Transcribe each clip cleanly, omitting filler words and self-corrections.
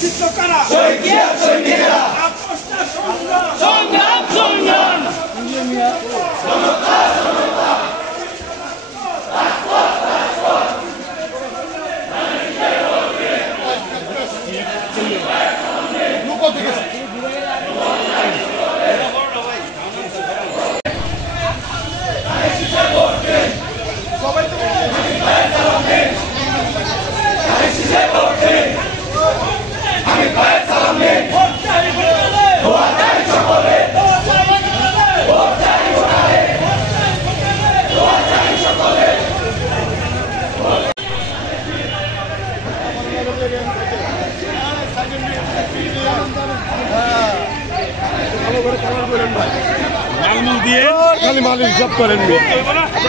নেতৃত্ব কারা সৈনিকেরা সংগ্রাম সংগ্রাম খালি মালিক হিসাব করেন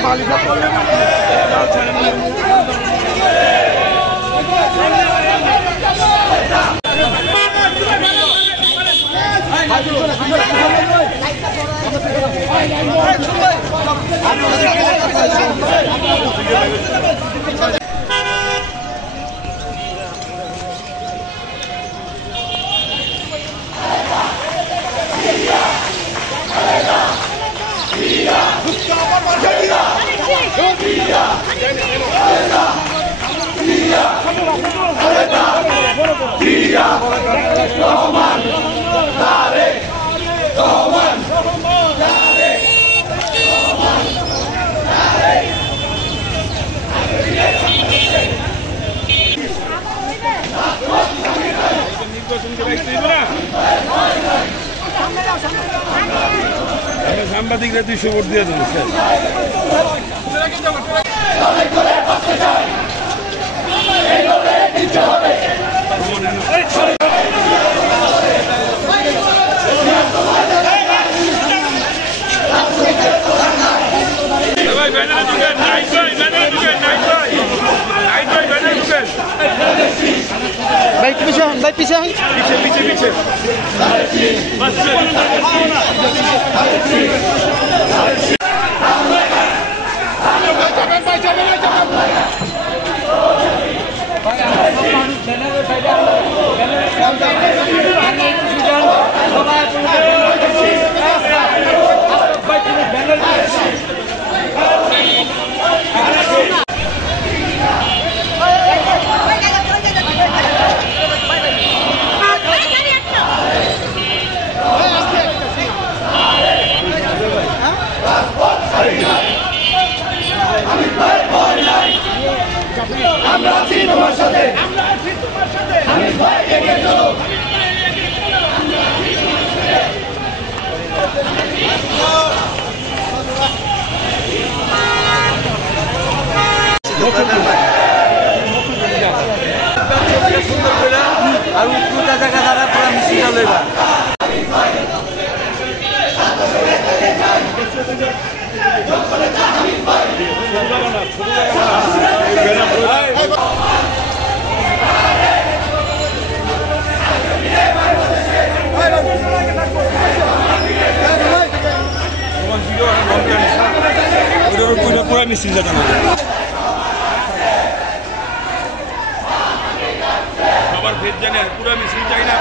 মালিক হিসাব করলেন সাংবাদিকরা 200 ভোট দিয়ে দেবো भाई पीछे पीछे पीछे पीछे আমরা আছি তোমার সাথে আমি ভাই এগিয়ে চলো সুন্দর করে আর উচ্চতা জায়গা দ্বারা পুরো মিশিয়ে লইবা পুরা মিছিল যাতে না সবার ভেদ জানে পুরা মিছিল চাই না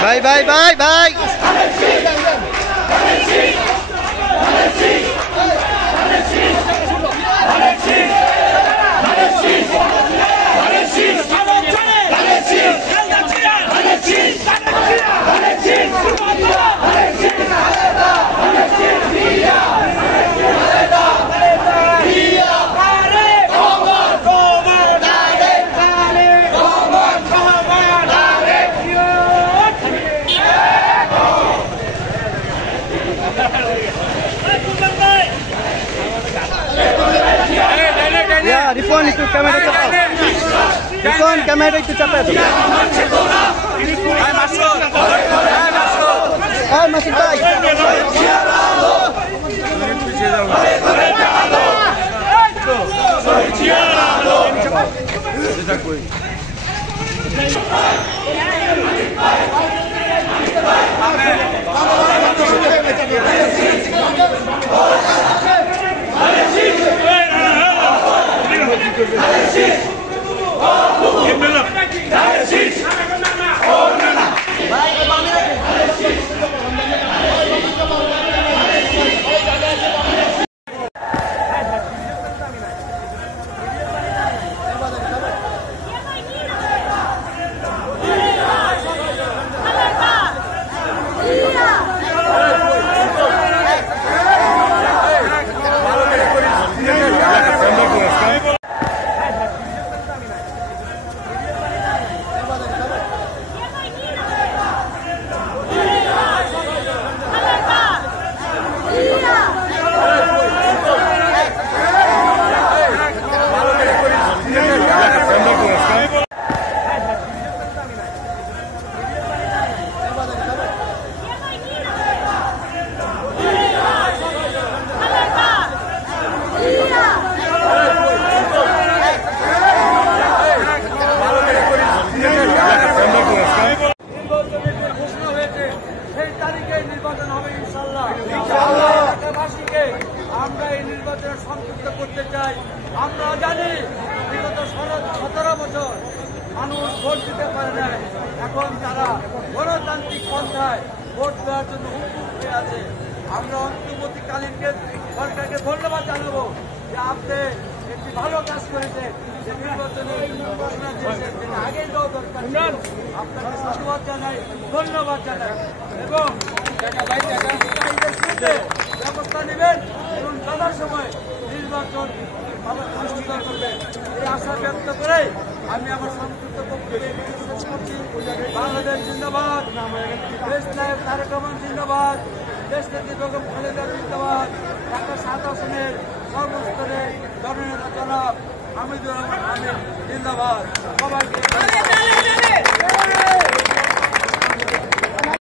भाई भाई भाई भाई Ya, Rifon itu kamera cepat. Rifon kamera itu cepat. Hai masuk. Hai masuk baik. Amin. নির্বাচন হবে ইনশাআল্লাহ। এলাকাবাসীকে আমরা এই নির্বাচনে সম্পৃক্ত করতে চাই। আমরা জানি বিগত 17 বছর মানুষ ভোট দিতে পারে না, এখন তারা গণতান্ত্রিক পন্থায় ভোট দেওয়ার জন্য উন্মুখ হয়ে আছে। আমরা অন্তর্বর্তীকালীন সরকারকে ধন্যবাদ জানাবো যে আপনি একটি ভালো কাজ করেছে, যে নির্বাচনের ঘোষণা দিয়েছেন, যেটা আগে দেওয়া দরকার ছিল। আপনাকে সাধুবাদ জানাই, ধন্যবাদ জানাই এবং ব্যবস্থা নেবেন এবং যথার সময় নির্বাচন অনুষ্ঠিত করবেন এই আশা ব্যক্ত করে আমি আমার সংক্ষিপ্ত বক্তব্য শেষ করছি। বাংলাদেশ জিন্দাবাদ, দেশ নায়ক তারেক রহমান জিন্দাবাদ, দেশ নেত্রী বেগম খালেদা জিন্দাবাদ, ঢাকা 7 আসনের সর্বস্তরে জননেতা জনাব হামিদুর রহমান আমিন জিন্দাবাদ। সবাইকে